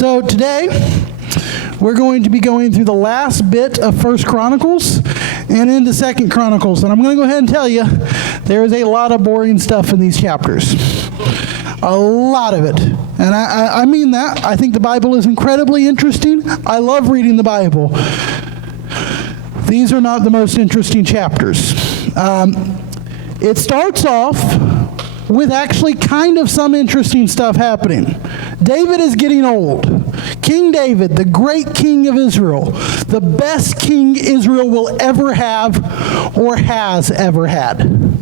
So today, we're going to be going through the last bit of 1 Chronicles and into 2 Chronicles. And I'm going to go ahead and tell you, there is a lot of boring stuff in these chapters. A lot of it. And I mean that. I think the Bible is incredibly interesting. I love reading the Bible. These are not the most interesting chapters. It starts off with actually kind of some interesting stuff happening. David is getting old. King David, the great king of Israel, the best king Israel will ever have or has ever had.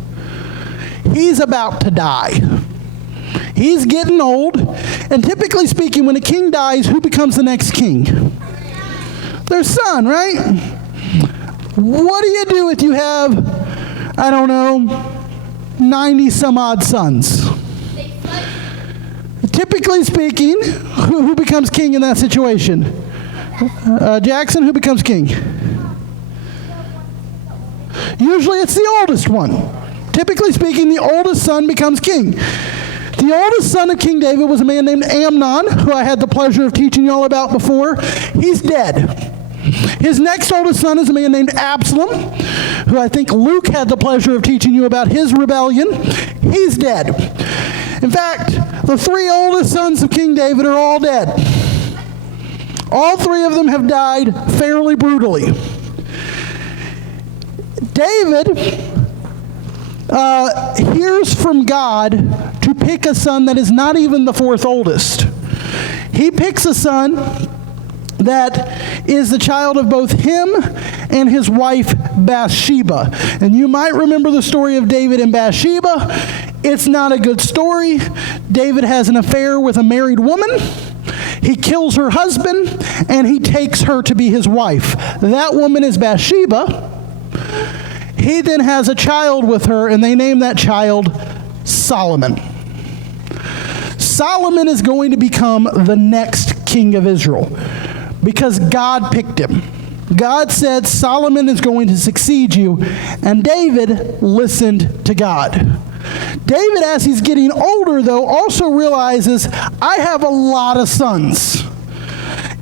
He's about to die. He's getting old, and typically speaking, when a king dies, who becomes the next king? Their son, right? What do you do if you have, I don't know, 90 some odd sons? Typically speaking, who becomes king in that situation? Jackson, who becomes king? Usually it's the oldest one. Typically speaking, the oldest son becomes king. The oldest son of King David was a man named Amnon, who I had the pleasure of teaching you all about before. He's dead. His next oldest son is a man named Absalom, who I think Luke had the pleasure of teaching you about his rebellion. He's dead. In fact, the three oldest sons of King David are all dead. All three of them have died fairly brutally. David hears from God to pick a son that is not even the fourth oldest. He picks a son that is the child of both him and his wife Bathsheba. And you might remember the story of David and Bathsheba. It's not a good story. David has an affair with a married woman. He kills her husband, and he takes her to be his wife. That woman is Bathsheba. He then has a child with her, and they name that child Solomon. Solomon is going to become the next king of Israel because God picked him. God said Solomon is going to succeed you, and David listened to God. David, as he's getting older, though, also realizes, I have a lot of sons.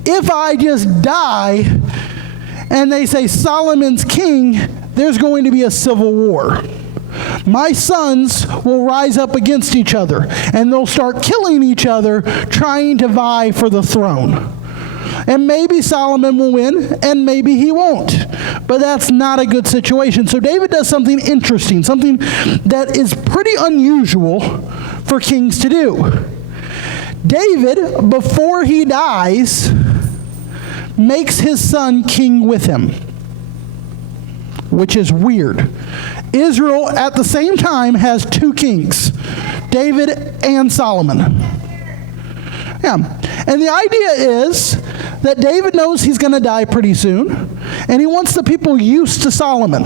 If I just die and they say Solomon's king, there's going to be a civil war. My sons will rise up against each other, and they'll start killing each other, trying to vie for the throne. And maybe Solomon will win, and maybe he won't. But that's not a good situation. So David does something interesting, something that is pretty unusual for kings to do. David, before he dies, makes his son king with him, which is weird. Israel, at the same time, has two kings, David and Solomon. Yeah. And the idea is that David knows he's going to die pretty soon, and he wants the people used to Solomon.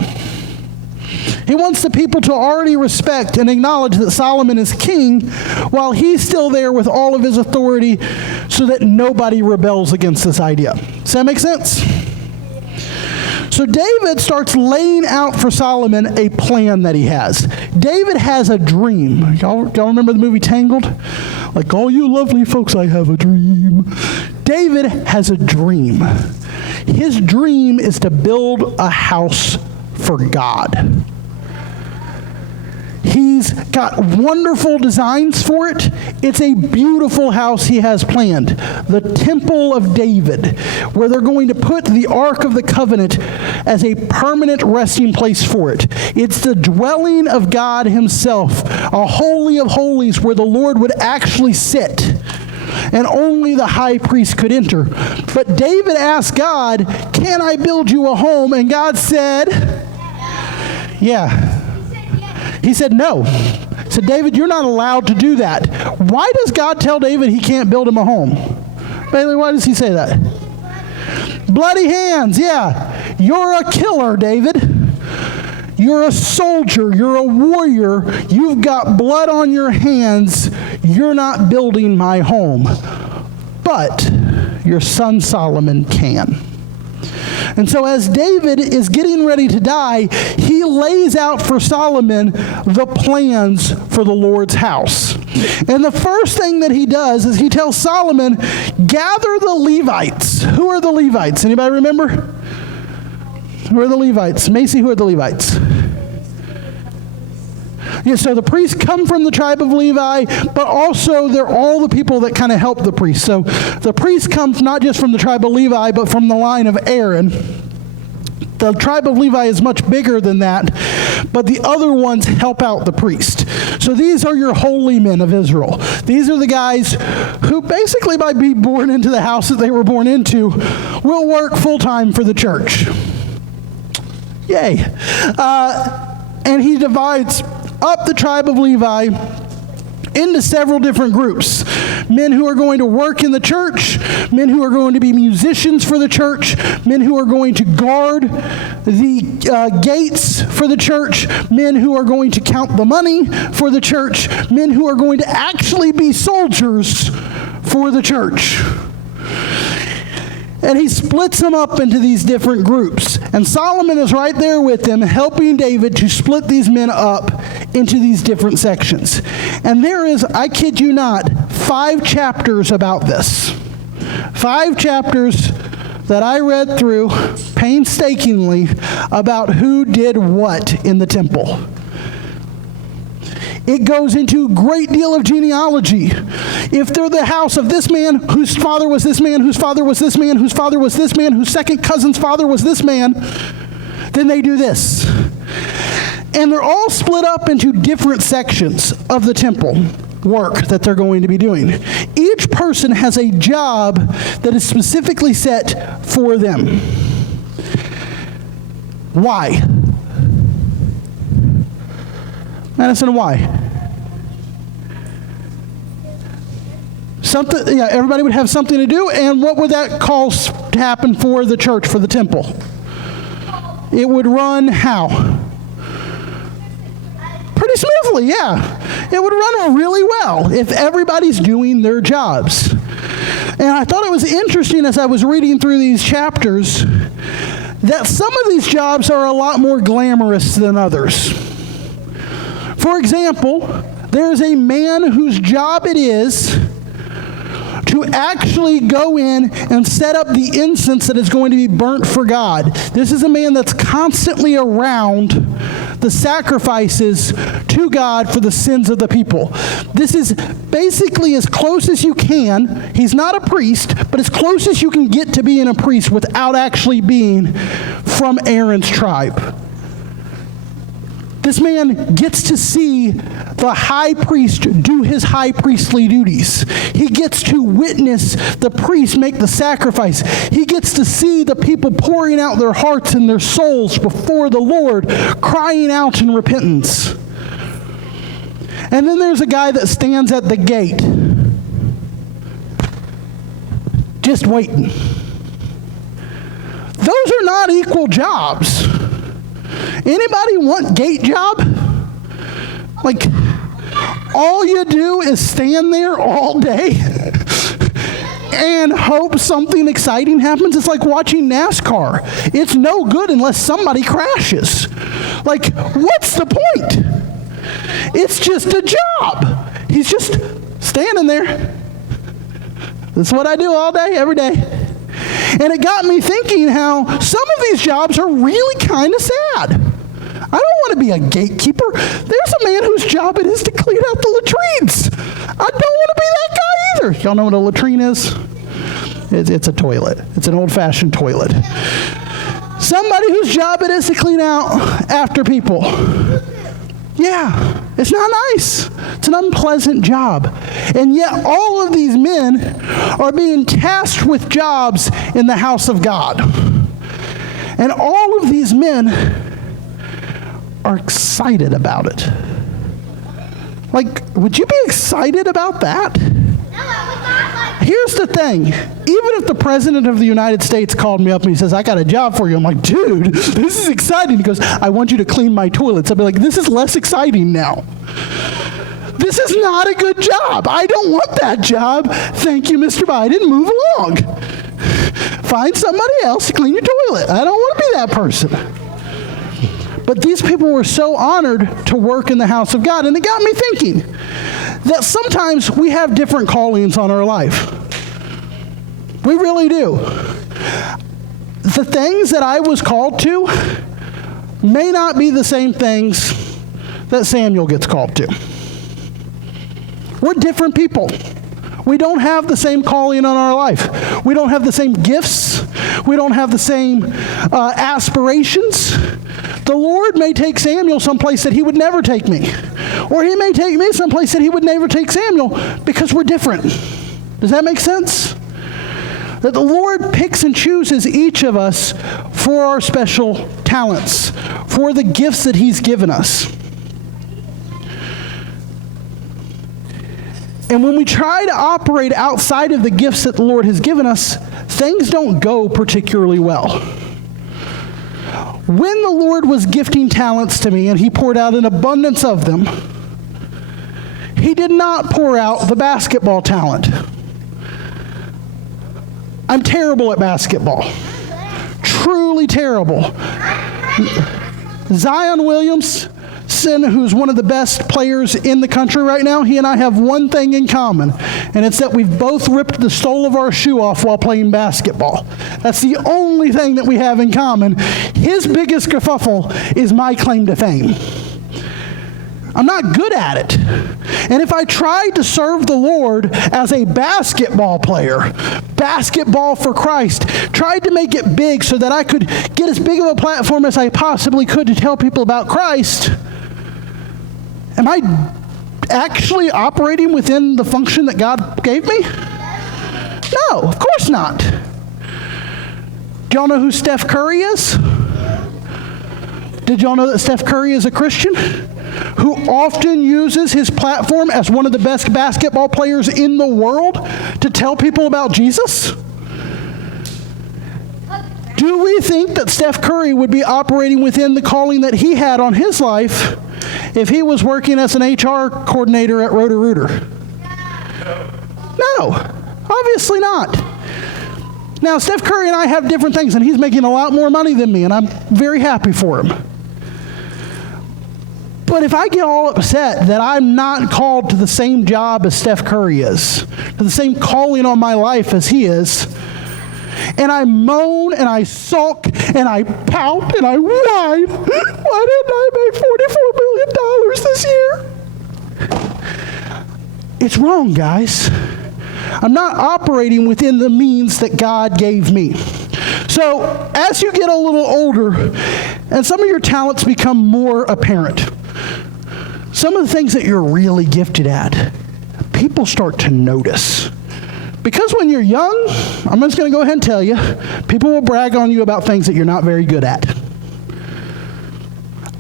He wants the people to already respect and acknowledge that Solomon is king while he's still there with all of his authority so that nobody rebels against this idea. Does that make sense? So David starts laying out for Solomon a plan that he has. David has a dream. Y'all remember the movie Tangled? Like, all you lovely folks, I have a dream. David has a dream. His dream is to build a house for God. He's got wonderful designs for it. It's a beautiful house he has planned. The Temple of David, where they're going to put the Ark of the Covenant as a permanent resting place for it. It's the dwelling of God himself, a holy of holies where the Lord would actually sit. And only the high priest could enter. But David asked God, can I build you a home? And God said, yeah. He said, no. He said, David, you're not allowed to do that. Why does God tell David he can't build him a home? Bailey, why does he say that? Bloody hands, yeah. You're a killer, David. You're a soldier. You're a warrior. You've got blood on your hands. You're not building my home. But your son Solomon can. And so as David is getting ready to die, he lays out for Solomon the plans for the Lord's house. And the first thing that he does is he tells Solomon, gather the Levites. Who are the Levites? Anybody remember? Who are the Levites? Macy, who are the Levites? Yeah, so the priests come from the tribe of Levi, but also they're all the people that kind of help the priests. So the priests come not just from the tribe of Levi, but from the line of Aaron. The tribe of Levi is much bigger than that, but the other ones help out the priest. So these are your holy men of Israel. These are the guys who basically, by being born into the house that they were born into, will work full-time for the church. Yay. And he divides up the tribe of Levi into several different groups. Men who are going to work in the church, men who are going to be musicians for the church, men who are going to guard the gates for the church, men who are going to count the money for the church, men who are going to actually be soldiers for the church. And he splits them up into these different groups. And Solomon is right there with them, helping David to split these men up into these different sections. And there is, I kid you not, 5 chapters about this. 5 chapters that I read through painstakingly about who did what in the temple. It goes into a great deal of genealogy. If they're the house of this man, whose father was this man, whose father was this man, whose father was this man, whose second cousin's father was this man, then they do this. And they're all split up into different sections of the temple work that they're going to be doing. Each person has a job that is specifically set for them. Why? Madison, why? Something, yeah, everybody would have something to do, and what would that cause to happen for the church, for the temple? It would run how? Pretty smoothly, yeah. It would run really well if everybody's doing their jobs. And I thought it was interesting as I was reading through these chapters that some of these jobs are a lot more glamorous than others. For example, there's a man whose job it is to actually go in and set up the incense that is going to be burnt for God. This is a man that's constantly around the sacrifices to God for the sins of the people. This is basically as close as you can. He's not a priest, but as close as you can get to being a priest without actually being from Aaron's tribe. This man gets to see the high priest do his high priestly duties. He gets to witness the priest make the sacrifice. He gets to see the people pouring out their hearts and their souls before the Lord, crying out in repentance. And then there's a guy that stands at the gate, just waiting. Those are not equal jobs. Anybody want gate job? Like, all you do is stand there all day and hope something exciting happens. It's like watching NASCAR. It's no good unless somebody crashes. Like, what's the point? It's just a job. He's just standing there. That's what I do all day, every day. And it got me thinking how some of these jobs are really kind of sad. I don't want to be a gatekeeper. There's a man whose job it is to clean out the latrines. I don't want to be that guy either. Y'all know what a latrine is? It's a toilet. It's an old-fashioned toilet. Somebody whose job it is to clean out after people. Yeah, it's not nice. It's an unpleasant job. And yet all of these men are being tasked with jobs in the house of God. And all of these men are excited about it. Like, would you be excited about that? Here's the thing. Even if the President of the United States called me up and he says, I got a job for you, I'm like, dude, this is exciting. He goes, I want you to clean my toilets. I'll be like, this is less exciting now. This is not a good job. I don't want that job. Thank you, Mr. Biden. Move along. Find somebody else to clean your toilet. I don't want to be that person. But these people were so honored to work in the house of God. And it got me thinking that sometimes we have different callings on our life. We really do. The things that I was called to may not be the same things that Samuel gets called to. We're different people. We don't have the same calling on our life. We don't have the same gifts. We don't have the same aspirations. The Lord may take Samuel someplace that he would never take me. Or he may take me someplace that he would never take Samuel because we're different. Does that make sense? That the Lord picks and chooses each of us for our special talents, for the gifts that he's given us. And when we try to operate outside of the gifts that the Lord has given us, things don't go particularly well. When the Lord was gifting talents to me and he poured out an abundance of them, he did not pour out the basketball talent. I'm terrible at basketball. Truly terrible. Zion Williamson, who's one of the best players in the country right now, he and I have one thing in common, and it's that we've both ripped the sole of our shoe off while playing basketball. That's the only thing that we have in common. His biggest kerfuffle is my claim to fame. I'm not good at it. And if I tried to serve the Lord as a basketball player, basketball for Christ, tried to make it big so that I could get as big of a platform as I possibly could to tell people about Christ, am I actually operating within the function that God gave me? No, of course not. Do y'all know who Steph Curry is? Did y'all know that Steph Curry is a Christian who often uses his platform as one of the best basketball players in the world to tell people about Jesus? Do we think that Steph Curry would be operating within the calling that he had on his life if he was working as an HR coordinator at Roto-Rooter? No, obviously not. Now, Steph Curry and I have different things, and he's making a lot more money than me, and I'm very happy for him. But if I get all upset that I'm not called to the same job as Steph Curry is, to the same calling on my life as he is, and I moan and I sulk and I pout and I whine, why didn't I make $44 million this year? It's wrong, guys. I'm not operating within the means that God gave me. So as you get a little older and some of your talents become more apparent, some of the things that you're really gifted at, people start to notice. Because when you're young, I'm just going to go ahead and tell you, people will brag on you about things that you're not very good at.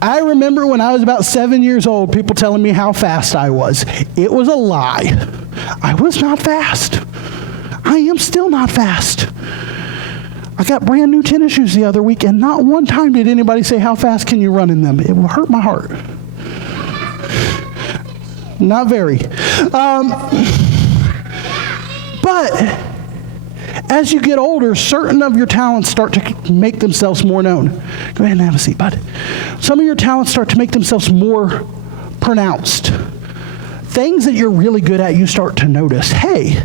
I remember when I was about 7 years old, people telling me how fast I was. It was a lie. I was not fast. I am still not fast. I got brand new tennis shoes the other week, and not one time did anybody say, how fast can you run in them? It will hurt my heart. Not very. But as you get older, certain of your talents start to make themselves more known. Go ahead and have a seat, bud. Some of your talents start to make themselves more pronounced. Things that you're really good at, you start to notice, hey,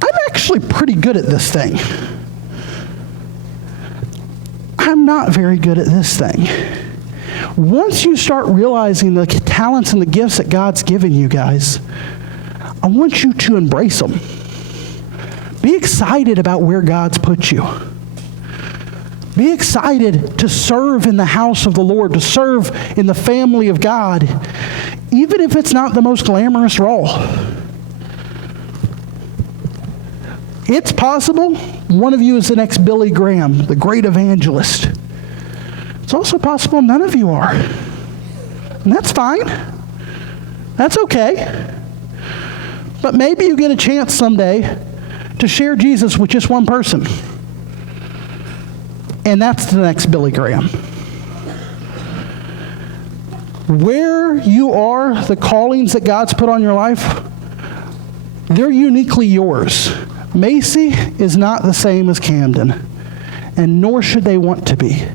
I'm actually pretty good at this thing. I'm not very good at this thing. Once you start realizing the talents and the gifts that God's given you guys, I want you to embrace them. Be excited about where God's put you. Be excited to serve in the house of the Lord, to serve in the family of God, even if it's not the most glamorous role. It's possible one of you is the next Billy Graham, the great evangelist. It's also possible none of you are. And that's fine. That's okay. But maybe you get a chance someday to share Jesus with just one person. And that's the next Billy Graham. Where you are, the callings that God's put on your life, they're uniquely yours. Macy is not the same as Camden, and nor should they want to be.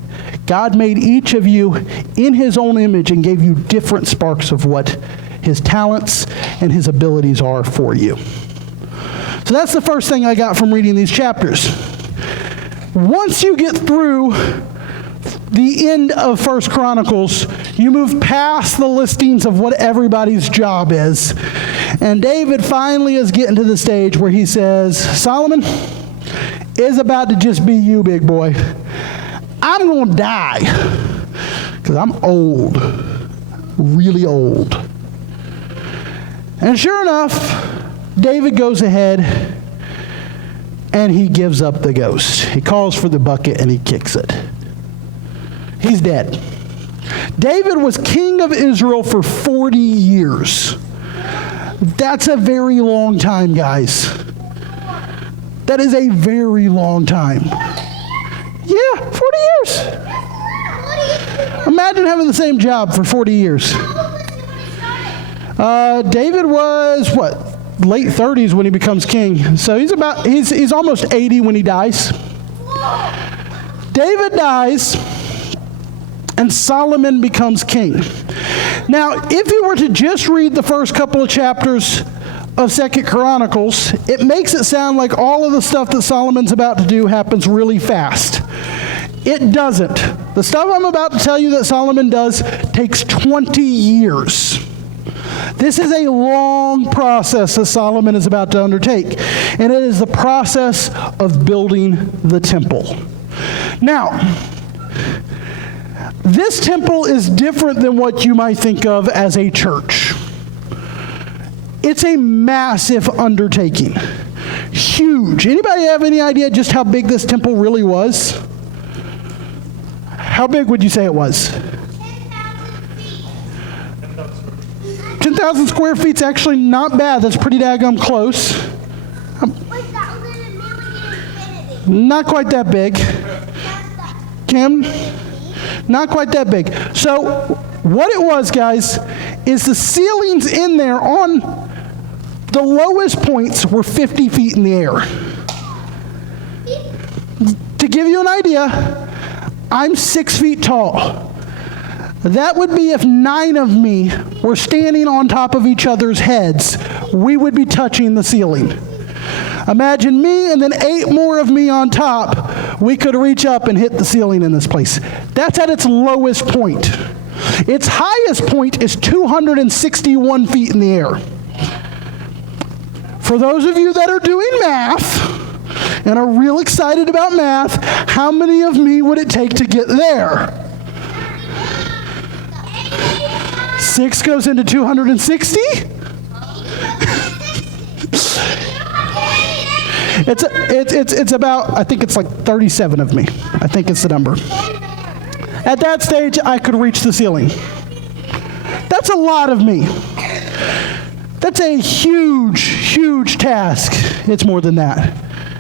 God made each of you in his own image and gave you different sparks of what his talents and his abilities are for you. So that's the first thing I got from reading these chapters. Once you get through the end of 1 Chronicles, you move past the listings of what everybody's job is. And David finally is getting to the stage where he says, Solomon, it's about to just be you, big boy. I'm going to die because I'm old, really old. And sure enough, David goes ahead and he gives up the ghost. He calls for the bucket and he kicks it. He's dead. David was king of Israel for 40 years. That's a very long time, guys. That is a very long time. Yeah, 40 years. Imagine having the same job for 40 years. David was, late 30s when he becomes king. So he's almost 80 when he dies. David dies, and Solomon becomes king. Now, if you were to just read the first couple of chapters of 2 Chronicles, it makes it sound like all of the stuff that Solomon's about to do happens really fast. It doesn't. The stuff I'm about to tell you that Solomon does takes 20 years. This is a long process that Solomon is about to undertake, and it is the process of building the temple. Now, this temple is different than what you might think of as a church. It's a massive undertaking. Huge. Anybody have any idea just how big this temple really was? How big would you say it was? 10,000 square feet's actually not bad. That's pretty daggum close. Not quite that big. Kim? Not quite that big. So what it was, guys, is the ceilings in there on the lowest points were 50 feet in the air. To give you an idea, I'm 6 feet tall. That would be if 9 of me were standing on top of each other's heads. We would be touching the ceiling. Imagine me and then 8 more of me on top. We could reach up and hit the ceiling in this place. That's at its lowest point. Its highest point is 261 feet in the air. For those of you that are doing math and are real excited about math, how many of me would it take to get there? 6 goes into 260? It's about, I think it's like 37 of me. I think it's the number. At that stage, I could reach the ceiling. That's a lot of me. That's a huge, huge task. It's more than that.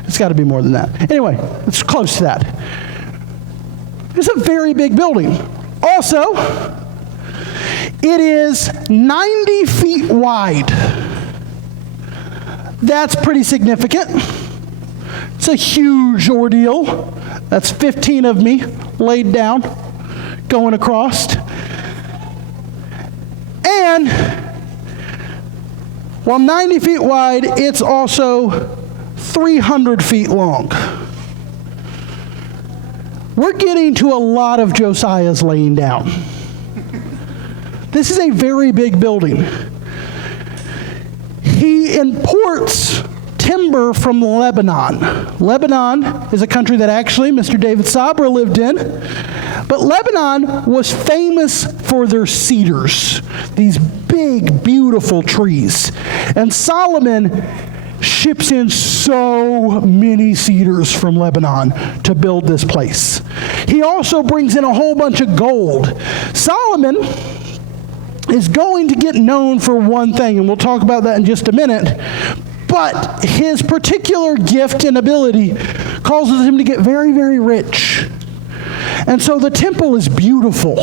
It's got to be more than that. Anyway, it's close to that. It's a very big building. Also, it is 90 feet wide. That's pretty significant. It's a huge ordeal. That's 15 of me laid down, going across. And while 90 feet wide, it's also 300 feet long. We're getting to a lot of Josiah's laying down. This is a very big building. He imports timber from Lebanon. Lebanon is a country that actually Mr. David Sabra lived in. But Lebanon was famous for their cedars, these big, beautiful trees. And Solomon ships in so many cedars from Lebanon to build this place. He also brings in a whole bunch of gold. Solomon is going to get known for one thing, and we'll talk about that in just a minute. But his particular gift and ability causes him to get very, very rich. And so the temple is beautiful.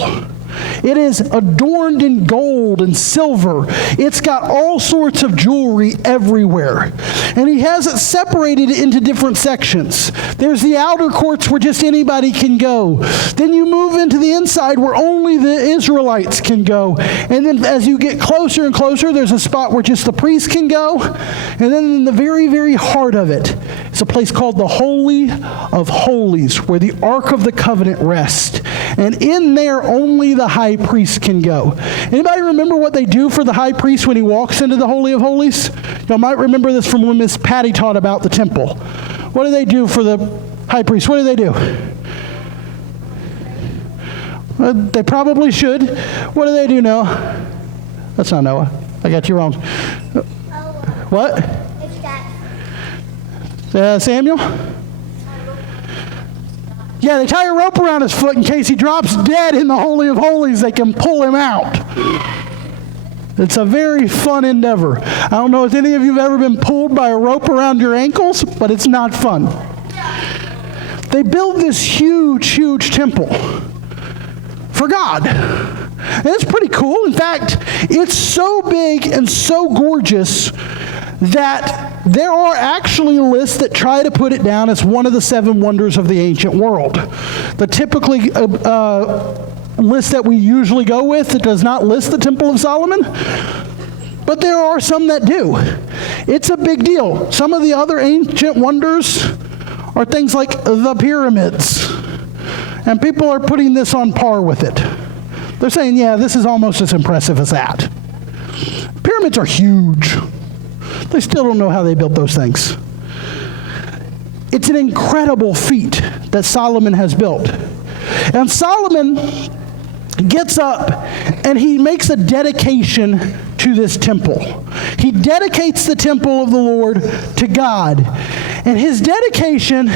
It is adorned in gold and silver. It's got all sorts of jewelry everywhere. And he has it separated into different sections. There's the outer courts where just anybody can go. Then you move into the inside where only the Israelites can go. And then as you get closer and closer, there's a spot where just the priests can go. And then in the very, very heart of it, it's a place called the Holy of Holies, where the Ark of the Covenant rests. And in there, only the high priest can go. Anybody remember what they do for the high priest when he walks into the Holy of Holies? Y'all might remember this from when Miss Patty taught about the temple. What do they do for the high priest? What do they do? They probably should. What do they do, Noah? That's not Noah. I got you wrong. What? Samuel? Yeah, they tie a rope around his foot in case he drops dead in the Holy of Holies. They can pull him out. It's a very fun endeavor. I don't know if any of you have ever been pulled by a rope around your ankles, but it's not fun. They build this huge, huge temple for God. And it's pretty cool. In fact, it's so big and so gorgeous that there are actually lists that try to put it down as one of the 7 wonders of the ancient world. The typically list that we usually go with, it does not list the Temple of Solomon, but there are some that do. It's a big deal. Some of the other ancient wonders are things like the pyramids, and people are putting this on par with it. They're saying, yeah, this is almost as impressive as that. Pyramids are huge. They still don't know how they built those things. It's an incredible feat that Solomon has built. And Solomon gets up and he makes a dedication to this temple. He dedicates the temple of the Lord to God. And his dedication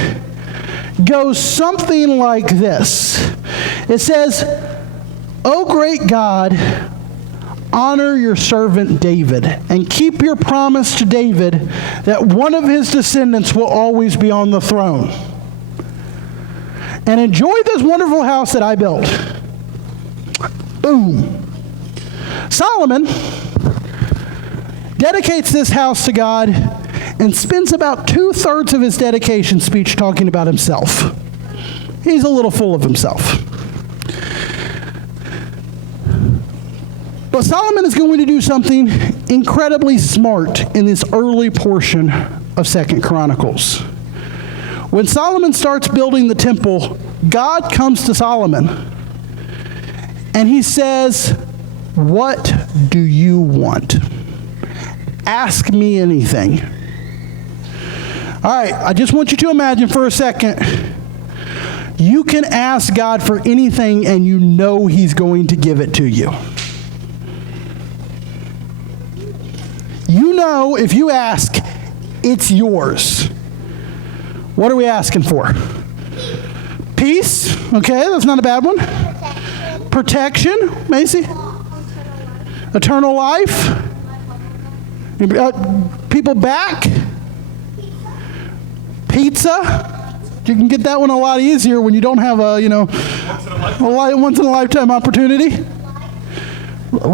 goes something like this. It says, "O great God, honor your servant David, and keep your promise to David that one of his descendants will always be on the throne. And enjoy this wonderful house that I built." Boom. Solomon dedicates this house to God and spends about 2/3 of his dedication speech talking about himself. He's a little full of himself. But Solomon is going to do something incredibly smart in this early portion of 2 Chronicles. When Solomon starts building the temple, God comes to Solomon and he says, "What do you want? Ask me anything." All right, I just want you to imagine for a second, you can ask God for anything and you know he's going to give it to you. You know, if you ask, it's yours. What are we asking for? Peace. Okay, that's not a bad one. Protection, Macy. Eternal life. People back. Pizza. You can get that one a lot easier when you don't have a once in a lifetime opportunity.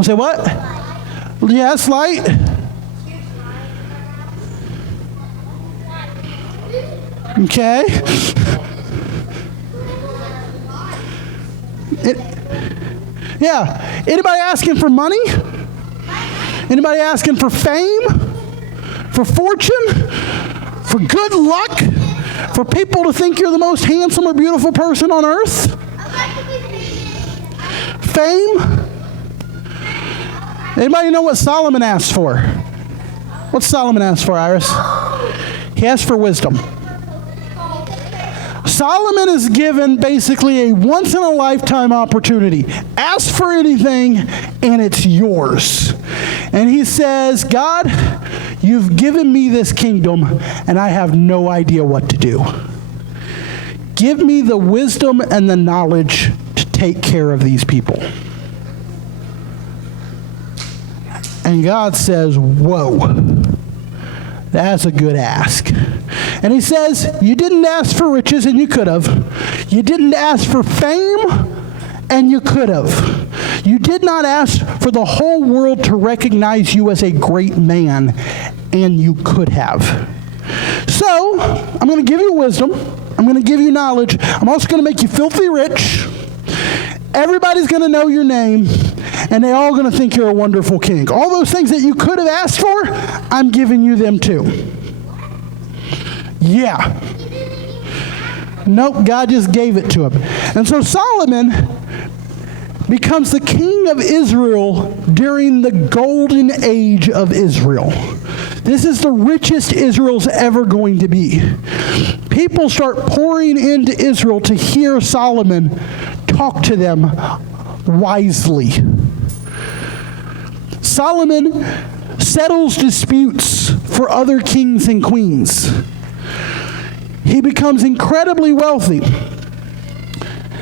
Say what? Yes, light. Okay. Yeah. Anybody asking for money? Anybody asking for fame? For fortune? For good luck? For people to think you're the most handsome or beautiful person on earth? Fame? Anybody know what Solomon asked for? What's Solomon asked for, Iris? He asked for wisdom. Solomon is given basically a once-in-a-lifetime opportunity. Ask for anything, and it's yours. And he says, God, you've given me this kingdom, and I have no idea what to do. Give me the wisdom and the knowledge to take care of these people. And God says, whoa, that's a good ask. And he says, you didn't ask for riches, and you could have. You didn't ask for fame, and you could have. You did not ask for the whole world to recognize you as a great man, and you could have. So, I'm going to give you wisdom. I'm going to give you knowledge. I'm also going to make you filthy rich. Everybody's going to know your name, and they're all going to think you're a wonderful king. All those things that you could have asked for, I'm giving you them too. Yeah. Nope, God just gave it to him. And so Solomon becomes the king of Israel during the golden age of Israel. This is the richest Israel's ever going to be. People start pouring into Israel to hear Solomon talk to them wisely. Solomon settles disputes for other kings and queens. He becomes incredibly wealthy.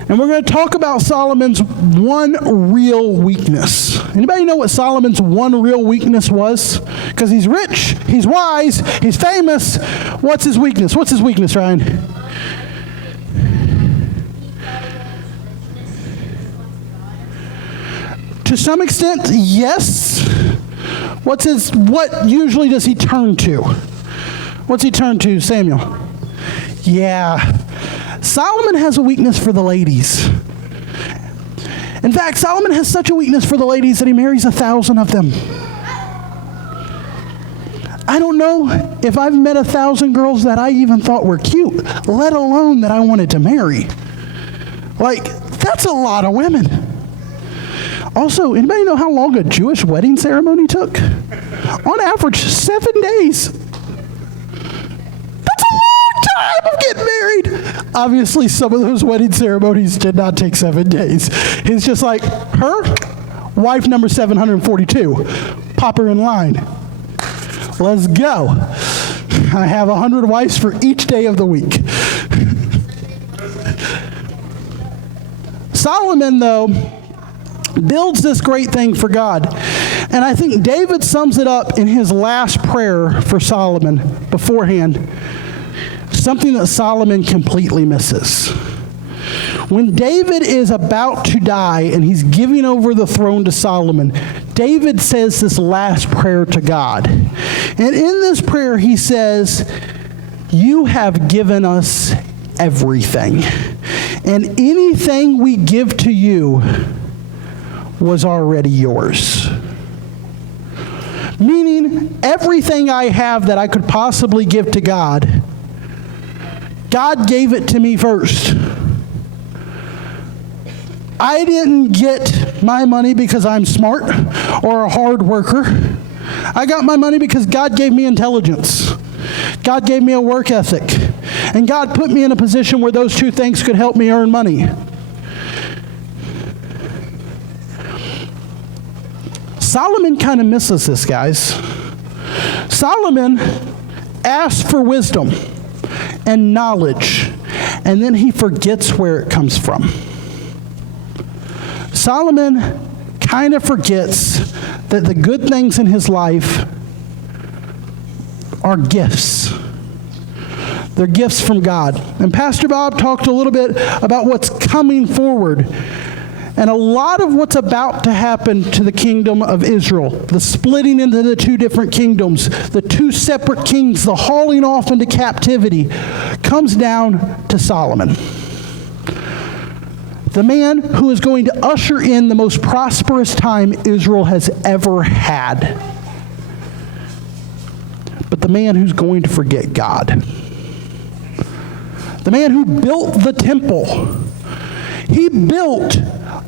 And we're going to talk about Solomon's one real weakness. Anybody know what Solomon's one real weakness was? Because he's rich, he's wise, he's famous. What's his weakness? What's his weakness, Ryan? To some extent, yes. What usually does he turn to? What's he turn to, Samuel? Yeah. Solomon has a weakness for the ladies. In fact, Solomon has such a weakness for the ladies that he marries 1,000 of them. I don't know if I've met 1,000 girls that I even thought were cute, let alone that I wanted to marry. Like, that's a lot of women. Also, anybody know how long a Jewish wedding ceremony took? On average, 7 days. That's a long time of getting married. Obviously, some of those wedding ceremonies did not take 7 days. It's just like, her, wife number 742, pop her in line. Let's go. I have 100 wives for each day of the week. Solomon, though, builds this great thing for God. And I think David sums it up in his last prayer for Solomon beforehand. Something that Solomon completely misses. When David is about to die and he's giving over the throne to Solomon, David says this last prayer to God. And in this prayer he says, "You have given us everything, and anything we give to you was already yours." Meaning, everything I have that I could possibly give to God, God gave it to me first. I didn't get my money because I'm smart or a hard worker. I got my money because God gave me intelligence. God gave me a work ethic. And God put me in a position where those two things could help me earn money. Solomon kind of misses this, guys. Solomon asks for wisdom and knowledge, and then he forgets where it comes from. Solomon kind of forgets that the good things in his life are gifts. They're gifts from God. And Pastor Bob talked a little bit about what's coming forward. And a lot of what's about to happen to the kingdom of Israel, the splitting into the two different kingdoms, the two separate kings, the hauling off into captivity, comes down to Solomon. The man who is going to usher in the most prosperous time Israel has ever had. But the man who's going to forget God. The man who built the temple. He built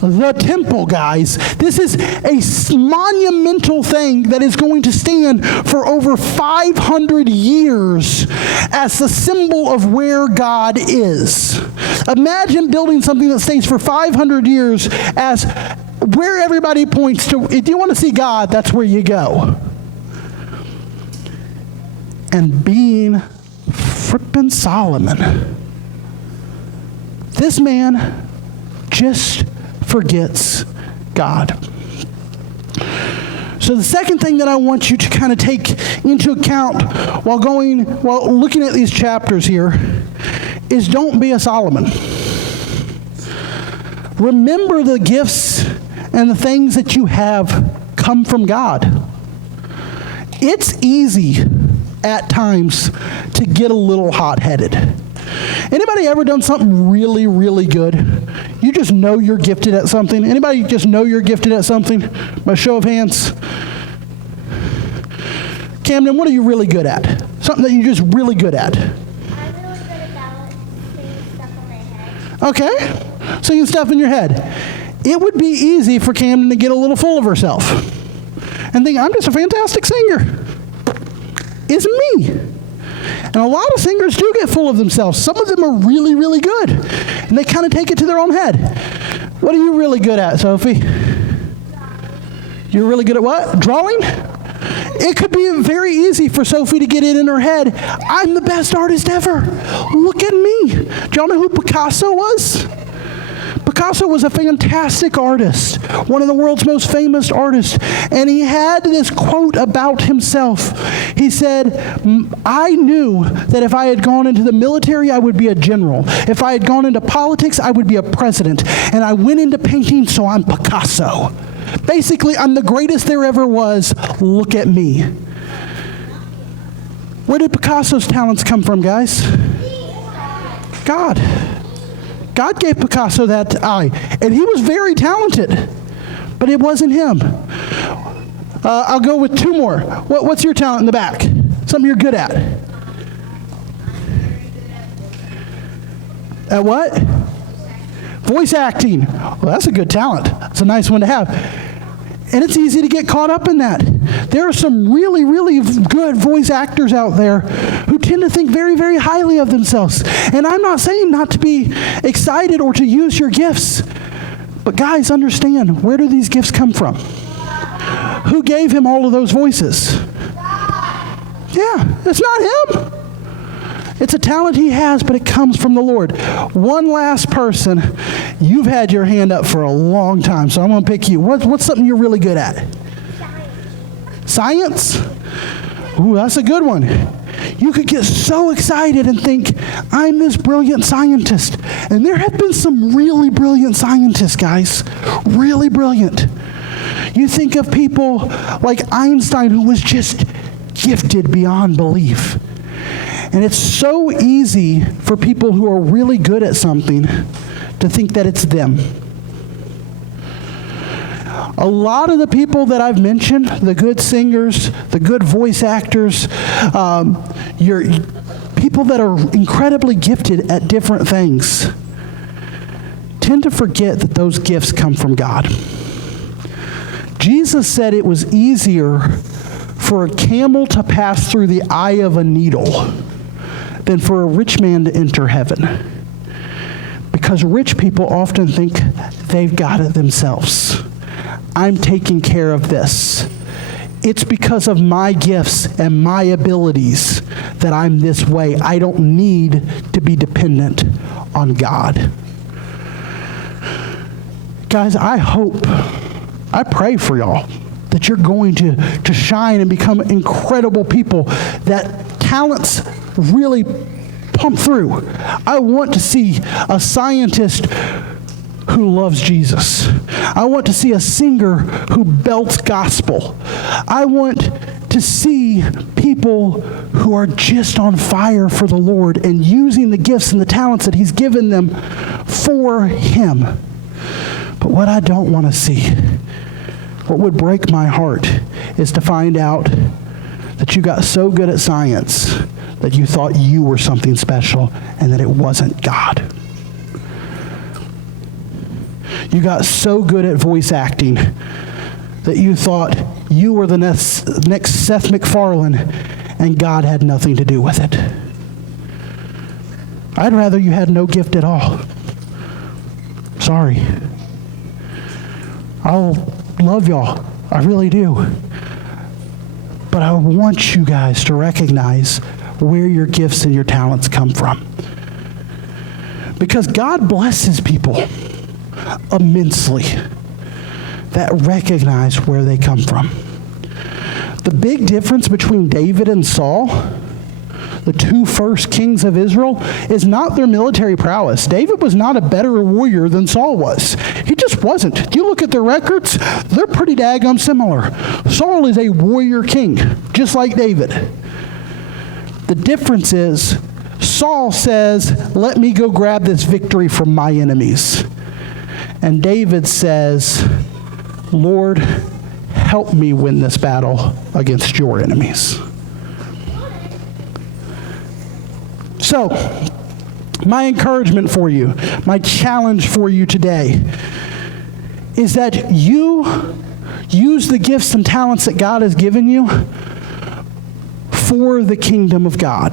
the temple, guys. This is a monumental thing that is going to stand for over 500 years as the symbol of where God is. Imagine building something that stays for 500 years as where everybody points to. If you want to see God, that's where you go. And being frippin' Solomon, this man just forgets God. So the second thing that I want you to kind of take into account while looking at these chapters here is don't be a Solomon. Remember the gifts and the things that you have come from God. It's easy at times to get a little hot-headed. Anybody ever done something really, really good? You just know you're gifted at something. Anybody just know you're gifted at something? By show of hands. Camden, what are you really good at? Something that you're just really good at. I'm really good at singing stuff on my head. Okay. Singing stuff in your head. It would be easy for Camden to get a little full of herself and think, I'm just a fantastic singer. It's me. And a lot of singers do get full of themselves. Some of them are really, really good. And they kind of take it to their own head. What are you really good at, Sophie? You're really good at what? Drawing? It could be very easy for Sophie to get it in her head. I'm the best artist ever. Look at me. Do y'all know who Picasso was? Picasso was a fantastic artist, one of the world's most famous artists, and he had this quote about himself. He said, I knew that if I had gone into the military, I would be a general. If I had gone into politics, I would be a president. And I went into painting, so I'm Picasso. Basically, I'm the greatest there ever was. Look at me. Where did Picasso's talents come from, guys? God. God gave Picasso that eye, and he was very talented, but it wasn't him. I'll go with two more. What's your talent in the back? Something you're good at. At what? Voice acting. Well, that's a good talent. That's a nice one to have. And it's easy to get caught up in that. There are some really, really good voice actors out there who tend to think very, very highly of themselves. And I'm not saying not to be excited or to use your gifts. But guys, understand, where do these gifts come from? Who gave him all of those voices? Yeah, it's not him. It's a talent he has, but it comes from the Lord. One last person. You've had your hand up for a long time, so I'm going to pick you. What's something you're really good at? Science? Ooh, that's a good one. You could get so excited and think, I'm this brilliant scientist. And there have been some really brilliant scientists, guys. Really brilliant. You think of people like Einstein, who was just gifted beyond belief. And it's so easy for people who are really good at something to think that it's them. A lot of the people that I've mentioned, the good singers, the good voice actors, your people that are incredibly gifted at different things, tend to forget that those gifts come from God. Jesus said it was easier for a camel to pass through the eye of a needle than for a rich man to enter heaven. Because rich people often think they've got it themselves. I'm taking care of this. It's because of my gifts and my abilities that I'm this way. I don't need to be dependent on God. Guys, I pray for y'all that you're going to shine and become incredible people, that talents really pump through. I want to see a scientist who loves Jesus. I want to see a singer who belts gospel. I want to see people who are just on fire for the Lord and using the gifts and the talents that He's given them for Him. But what I don't want to see, what would break my heart, is to find out that you got so good at science that you thought you were something special and that it wasn't God. You got so good at voice acting that you thought you were the next Seth MacFarlane and God had nothing to do with it. I'd rather you had no gift at all. Sorry. I'll love y'all. I really do. But I want you guys to recognize where your gifts and your talents come from. Because God blesses people immensely that recognize where they come from. The big difference between David and Saul, the two first kings of Israel, is not their military prowess. David was not a better warrior than Saul was. He just just wasn't. You look at their records, they're pretty daggum similar. Saul is a warrior king, just like David. The difference is, Saul says, let me go grab this victory from my enemies. And David says, Lord, help me win this battle against your enemies. So, my encouragement for you, my challenge for you today, is that you use the gifts and talents that God has given you for the kingdom of God.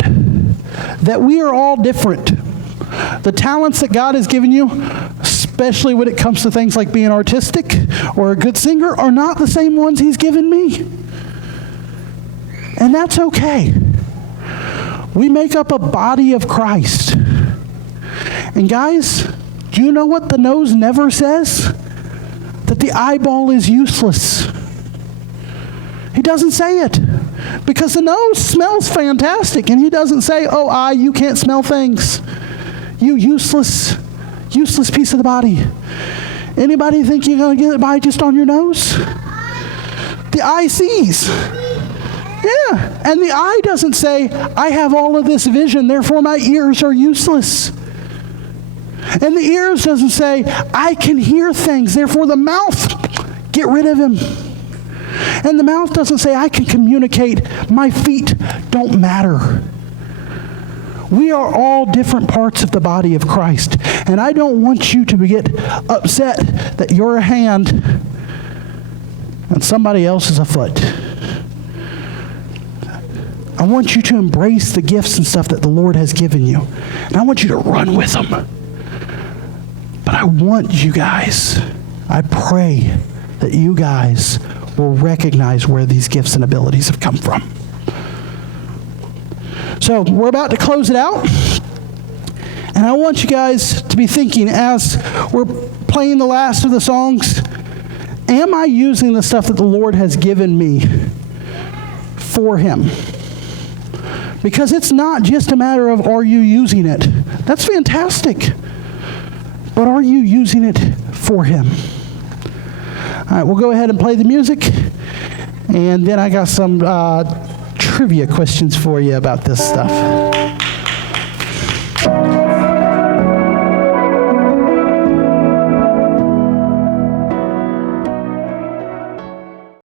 That we are all different. The talents that God has given you, especially when it comes to things like being artistic or a good singer, are not the same ones He's given me. And that's okay. We make up a body of Christ. And guys, do you know what the nose never says? That the eyeball is useless. He doesn't say it. Because the nose smells fantastic, and He doesn't say, oh, eye, you can't smell things. You useless piece of the body. Anybody think you're going to get it by just on your nose? The eye sees. Yeah, and the eye doesn't say, I have all of this vision, therefore my ears are useless. And the ears doesn't say, I can hear things, therefore the mouth, get rid of him. And the mouth doesn't say, I can communicate, my feet don't matter. We are all different parts of the body of Christ. And I don't want you to get upset that you're a hand and somebody else is a foot. I want you to embrace the gifts and stuff that the Lord has given you. And I want you to run with them. But I want you guys, I pray that you guys will recognize where these gifts and abilities have come from. So we're about to close it out. And I want you guys to be thinking as we're playing the last of the songs, am I using the stuff that the Lord has given me for Him? Because it's not just a matter of, are you using it? That's fantastic. But are you using it for Him? All right, we'll go ahead and play the music. And then I got some trivia questions for you about this stuff.